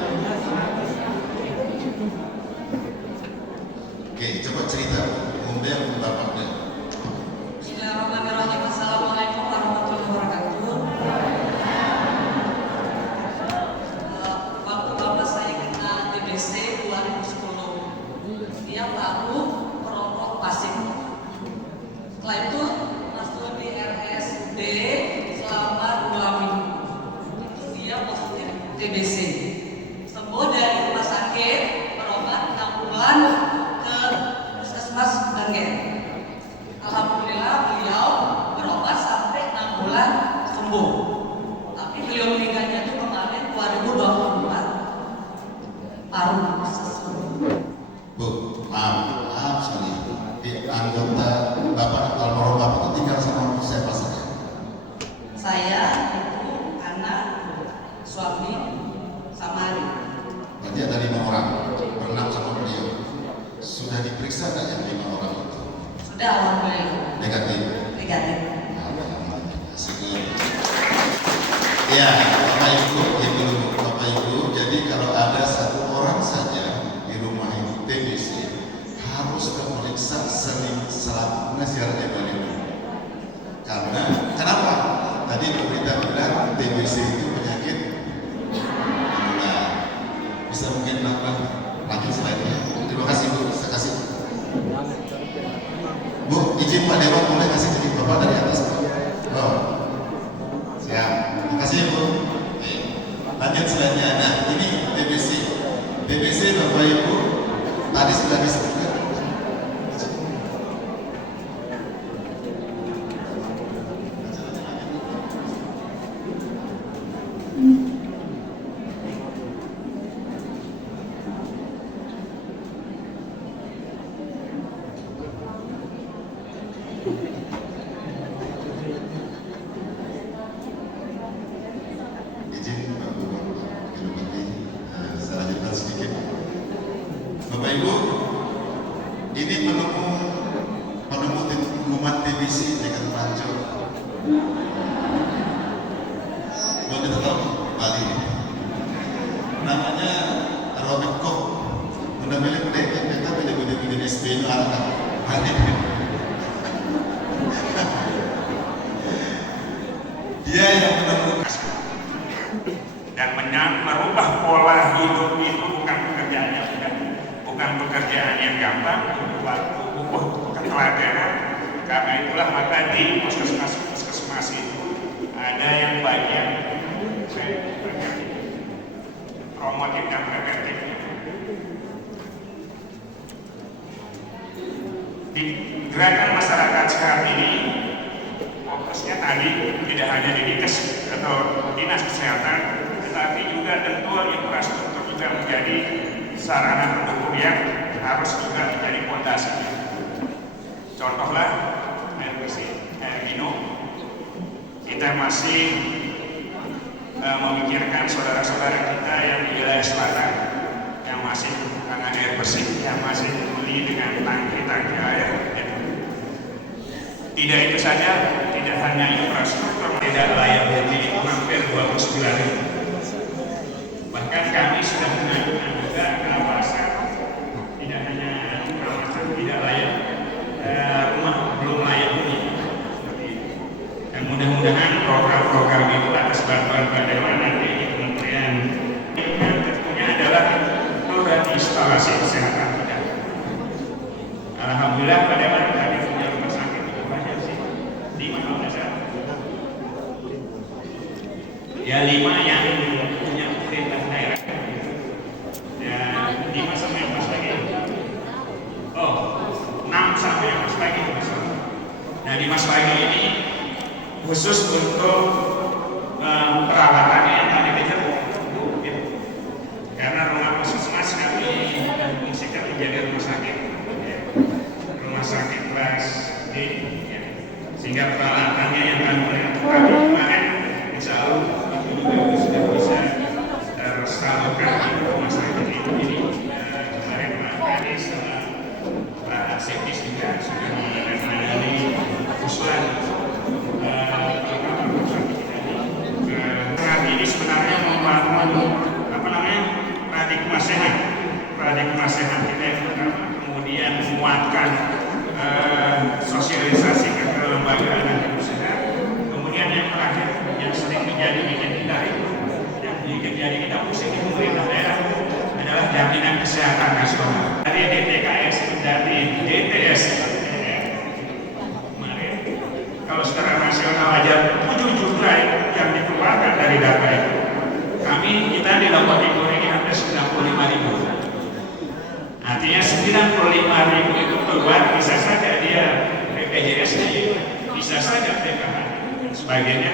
Oke, coba cerita kemudian bapaknya. Bismillahirrahmanirrahim. Assalamualaikum warahmatullahi wabarakatuh. Waktu bapak saya kena TBC 2010, dia baru merokok pasif. Setelah itu masuk di RSUD selama 2 minggu. Itu dia positif TBC. Sembuh dari rumah sakit, berobat 6 bulan ke puskesmas Banggen. Alhamdulillah beliau berobat sampai 6 bulan sembuh. Tapi beliau meninggalnya itu kemarin 2024. Paru sesuatu. Bu, maaf sekali. Di anggota Bapak almarhum Bapak itu tinggal sama siapa saja? Saya, ibu, anak, suami, sama adik. Berarti ada 5 orang berenang sama beliau. Sudah diperiksa nggak yang 5 orang itu? Sudah alhamdulillah. Negatif. Negatif. Ya, Bapak Ibu, Bapak Ibu, jadi kalau ada 1 orang saja di rumah ini TBC harus diperiksa sering selama siaran evaluasi. Karena kenapa? Tadi pemerintah bilang TBC itu penyakit menular. Bisa mungkin nambah lagi slide-nya. Terima kasih Bu, saya kasih. Bu, izin Pak Dewan boleh kasih jadi Bapak dari atas. Oh. Siap. Terima kasih Bu. Oke. Lanjut slide-nya. Nah, ini TBC. TBC Bapak Ibu tadi sudah disebutkan. Izin Bapak saya lanjutkan sedikit. Bapak Ibu, ini penemu kuman TBC dengan Panco. Boleh tahu Bali. Namanya Robert Koch. Mudah-mudahan kita beda-beda SP itu arah dia yang menemukan dan merubah pola hidup itu bukan pekerjaan yang mudah, bukan pekerjaan yang gampang, butuh keteladanan. Karena itulah maka di puskesmas itu ada yang bagian promotif dan preventif. Di gerakan masyarakat sehat ini fokusnya tadi tidak hanya di dinas atau dinas kesehatan, tetapi juga tentu infrastruktur juga menjadi sarana pendukung yang harus juga menjadi fondasi. Contohlah air bersih, air minum. Kita masih memikirkan saudara-saudara kita yang di wilayah selatan yang masih menggunakan air bersih, yang masih membeli dengan tangki-tangki air. Tidak itu saja, tidak hanya infrastruktur, tidak layak huni hampir 29.000. Bahkan kami sudah mengajukan juga kawasan, tidak hanya kawasan tidak layak, rumah belum layak huni. Dan mudah-mudahan program-program itu atas bantuan Pak Dewan nanti di kementerian yang tentunya adalah turun instalasi kesehatan kita. Alhamdulillah Pak Dewan tadi punya rumah sakit cukup banyak sih, 5 kalau tidak salah. Ya 5 yang punya perintah daerah. Ya 5 sama yang pas lagi. Oh 6 sama yang pas lagi. Nah di Mas Lagi ini khusus untuk perawatannya yang tadi kejar ya. Karena rumah puskesmas kami fungsikan menjadi rumah sakit ya. Rumah sakit kelas D ya. Sehingga peralatannya yang kami kemarin insya Allah itu juga sudah bisa tersalurkan ini sebenarnya membangun paradigma sehat kita yang pertama, kemudian menguatkan sosialisasi kelembagaan dan hidup sehat, kemudian yang terakhir yang sering bikin kita itu, yang jadi kita pusing di pemerintah daerah adalah jaminan kesehatan nasional. Dari DTKS dari DTS kemarin, kalau secara nasional aja 7 juta yang dikeluarkan dari data itu, kita di Lombok Timur ini hampir 95.000. Artinya 95.000 itu keluar, bisa saja dia BPJS-nya, bisa saja PKH dan sebagainya.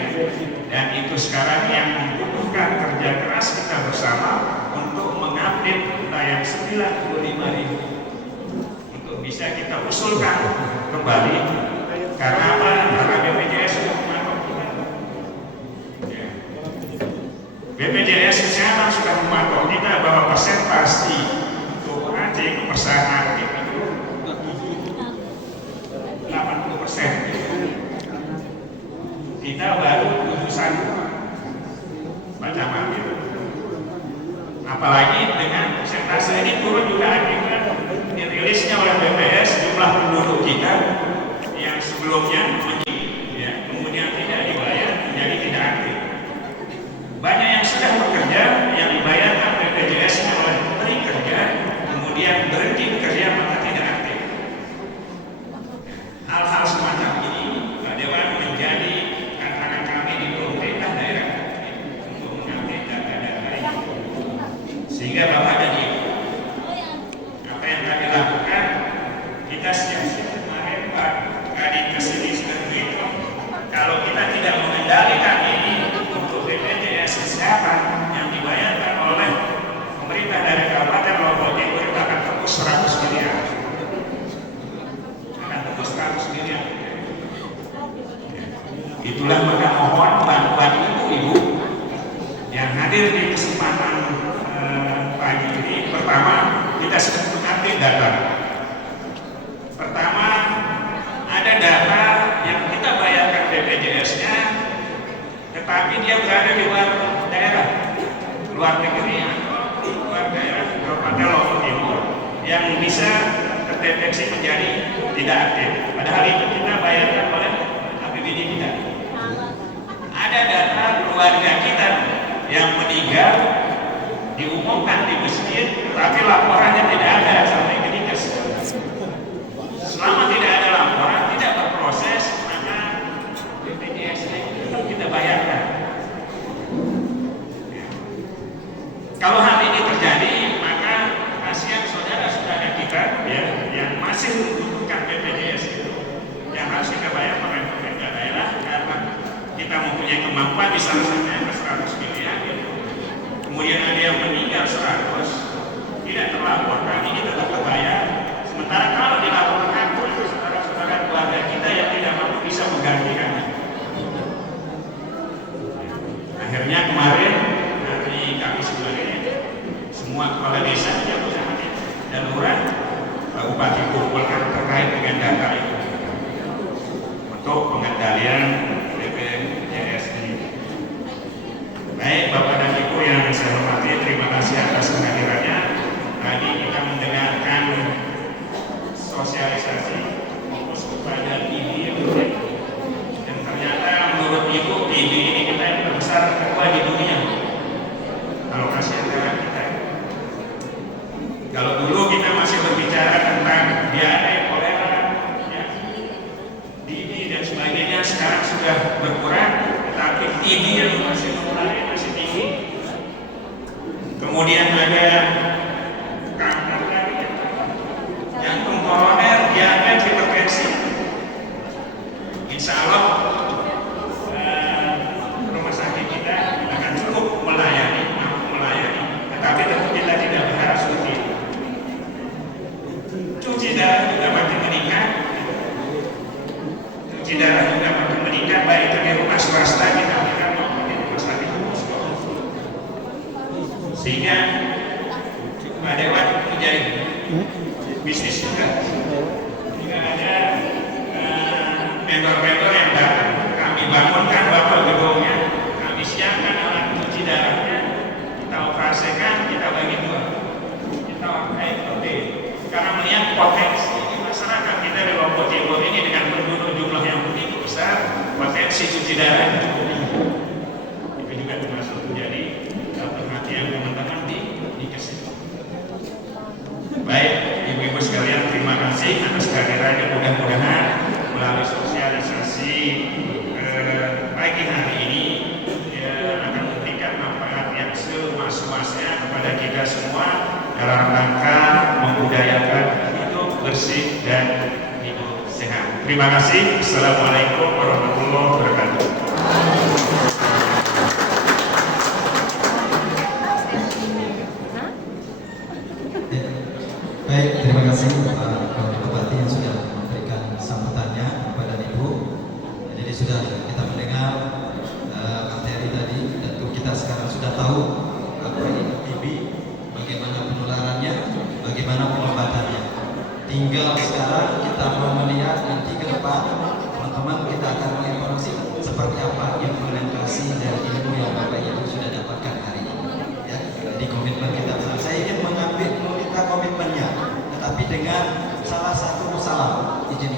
Dan itu sekarang yang membutuhkan kerja keras kita bersama untuk mengupdate data yang 95.000 untuk bisa kita usulkan kembali. Karena apa? Karena BPJS sudah mematok kita. BPJS Kesehatan sudah mematok kita bahwa persentase untuk anjing pemeriksaan aktif itu 80%. Kita baru 71 macam itu. Apalagi dengan persentase ini turun juga akibat dirilisnya oleh BPS jumlah penduduk kita yang sebelumnya kemudian tidak dibayar menjadi tidak aktif. Banyak yang sudah bekerja yang dibayarkan BPJS-nya oleh menteri kerja, kemudian berhenti bekerja maka tidak aktif. Hal-hal semacam ini Pak Dewan menjadi tantangan kami di pemerintah daerah untuk mengambil data-data ini. Sehingga Bapak dan Ibu, apa yang kami lakukan, kita siap-siap kemarin Pak Kadin kesini sudah beritahu, kalau kita tidak mengendalikan ini untuk BPJS Kesehatan yang dibayarkan oleh pemerintah dari Kabupaten Lombok Timur itu akan tembus 100 miliar. Akan tembus 100 miliar. Itulah maka mohon bantuan ibu-ibu yang hadir di kesempatan pagi ini. Pertama, kita sedang mengupdate data. Pertama, ada data yang kita bayarkan BPJS-nya, tetapi dia berada di luar daerah, luar negeri atau luar daerah Kabupaten Lombok Timur yang bisa terdeteksi menjadi tidak aktif. Padahal itu kita bayarkan oleh APBD kita. Ada data keluarga kita yang meninggal diumumkan di masjid, tapi laporannya tidak ada sampai ke dinas. Selama tidak ada laporan, tidak berproses, maka BPJS tetap kita bayarkan. Kalau hal ini terjadi, maka kasihan saudara-saudara kita yang masih membutuhkan BPJS itu, yang harus kita bayar oleh pemerintah daerah karena kita mempunyai kemampuan di salah satunya 100 miliar. Kemudian ada yang meninggal 100, tidak terlapor, kami ini tetap terbayar. Sementara kalau dilaporkan, saudara-saudara keluarga kita yang tidak mampu bisa menggantikannya. Akhirnya kemarin hari Kamis kemarin semua kepala desa dan lurah Bupati kumpulkan terkait dengan data itu untuk pengendalian BPJS ini. Baik Bapak dan Ibu yang saya hormati, terima kasih atas kehadirannya. Tadi kita mendengarkan sosialisasi fokus kepada TB, dan ternyata menurut Ibu TB ini kita yang terbesar kedua di dunia alokasi anggaran kita. Kalau dulu kita masih berbicara tentang diare, kolera, TB dan sebagainya, sekarang sudah berkurang, tetapi TB yang masih populer masih tinggi. Kemudian ada kanker jantung koroner, diabetes, hipertensi. Insya Allah rumah sakit kita akan cukup melayani, tetapi tentu kita tidak berharap seperti itu. Cuci darah juga makin meningkat, baik itu di rumah swasta kita berikan maupun di rumah sakit umum. Sehingga Pak Dewan menjadi bisnis juga. Jika ada vendor-vendor yang datang, kami bangunkan bapak gedungnya, kami siapkan alat cuci dalam rangka membudayakan hidup bersih dan hidup sehat. Terima kasih. Assalamualaikum warahmatullahi wabarakatuh. Baik, terima kasih Pak Bupati yang sudah memberikan sambutannya kepada Ibu. Jadi sudah kita mendengar materi tadi, dan kita sekarang sudah tahu apa itu TB, bagaimana penularannya, bagaimana pengobatannya. Tinggal sekarang kita mau melihat nanti ke depan, teman-teman kita akan mengevaluasi seperti apa implementasi dari ilmu yang Bapak Ibu sudah dapatkan hari ini. Ya, di komitmen kita. Saya ingin meminta komitmennya, tetapi dengan salah satu salam, izin.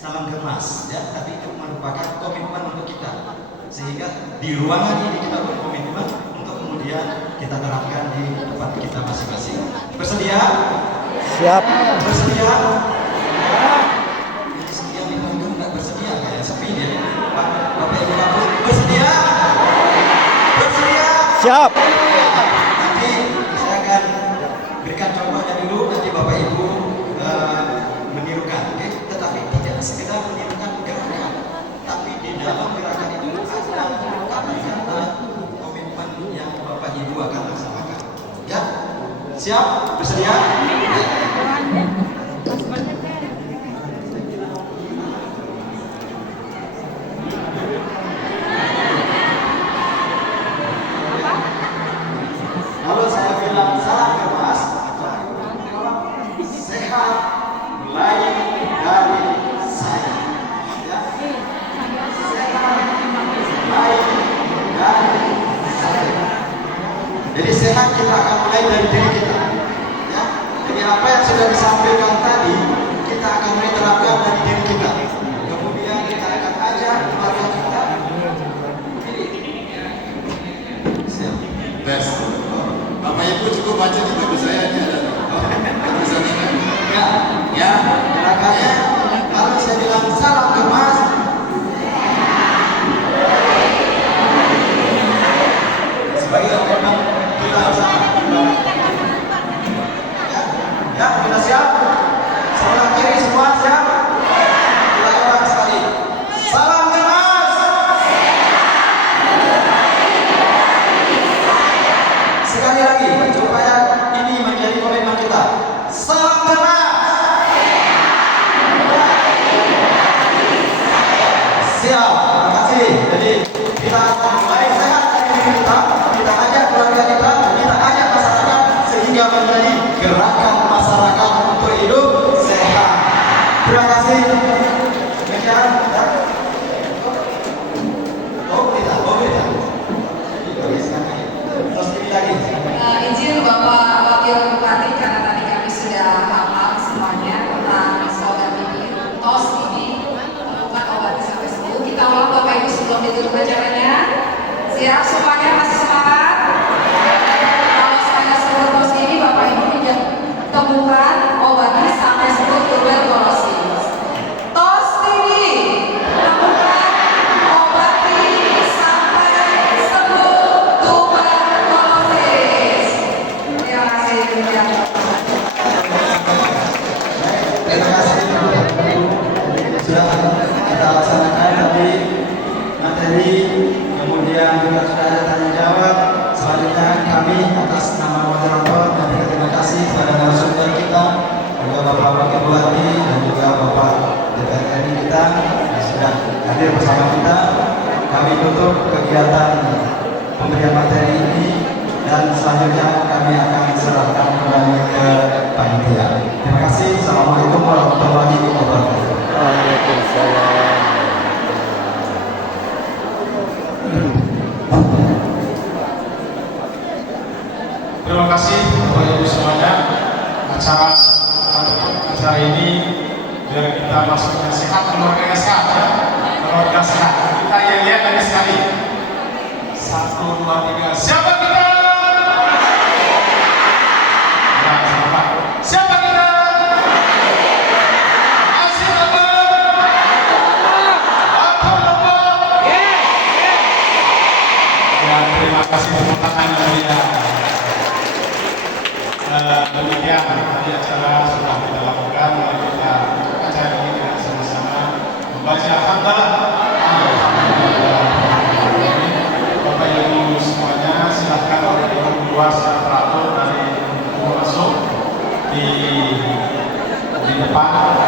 Salam gemas, ya, tapi itu merupakan komitmen untuk kita, sehingga di ruangan ini kita berkomitmen untuk kemudian kita terapkan di tempat kita masing-masing. Bersedia? Siap. Bersedia? Ini sedia di panggung nggak bersedia, kayak sepi dia. Bapak Ibu kampus bersedia? Bersedia? Siap. Nanti saya akan berikan contohnya dulu, nanti Bapak Ibu menirukan, oke? Tetapi tidak sekedar menirukan gerakan, tapi di dalam gerakan itu ada kata-kata komitmen yang Bapak Ibu akan laksanakan. Ya? Siap? Bersedia? Kalau saya bilang salam gemas, sehat mulai dari saya. Ya. Sehat mulai dari saya. Jadi sehat kita akan mulai dari diri kita. Ya. Jadi apa yang sudah disampaikan tadi, kita akan mulai terapkan dari diri kita. Kemudian kita akan ajak keluarga kita. Siap. Tes. Bapak Ibu cukup baca di buku saya ini ada. Ya, gerakannya kalau saya bilang salam gemas, sebagai memang kita harus ya, kita siap. Sebelah kiri semua siap. Kita ulang sekali. Salam gemas. Sekali lagi supaya ini menjadi komitmen kita. Salam gemas. Siap, terima kasih. Jadi kita akan mulai sehat dari diri kita, kita ajak keluarga kita, kita ajak masyarakat sehingga menjadi gerakan masyarakat untuk hidup sehat. Terima kasih. Demikian. Ya. Oh tidak. Terus ini lagi. Izin Bapak Wakil Bupati, karena tadi kami sudah hafal semuanya tentang slogan ini, TOS ini, temukan obat sampai sembuh. Kita ulang Bapak Ibu sebelum ditutup acaranya. Siap semuanya, masih semangat? Kalau saya sebut TOS ini, Bapak Ibu temukan obatnya sampai sembuh tuberkulosis. TOS ini, temukan obati sampai sembuh tuberkulosis. Terima kasih. Terima kasih sudah kita laksanakan tadi materi, kemudian juga sudah ada tanya jawab. Selanjutnya kami atas nama moderator dan terima kasih kepada narasumber kita, juga Bapak Wakil Bupati dan juga Bapak DPR RI kita yang sudah hadir bersama kita. Kami tutup kegiatan pemberian materi ini dan selanjutnya kami akan serahkan kembali ke panitia. Terima kasih. Assalamualaikum warahmatullahi wabarakatuh. Waalaikumsalam. Terima kasih Bapak Ibu semuanya. Acara ini biar kita masuknya sehat, keluarganya sehat ya. Keluarga sehat. Kita lihat lagi sekali. 1, 2, 3. Siapa kita? Ya, siapa? Siapa kita? Asyik apa? Apa? Ya, terima kasih. kasih tepuk tangan yang meriah. Demikian tadi acara sudah kita lakukan. Mari kita tutup acara ini dengan sama-sama membaca hamdalah. Bapak Ibu semuanya silakan keluar secara teratur dari pintu masuk di depan.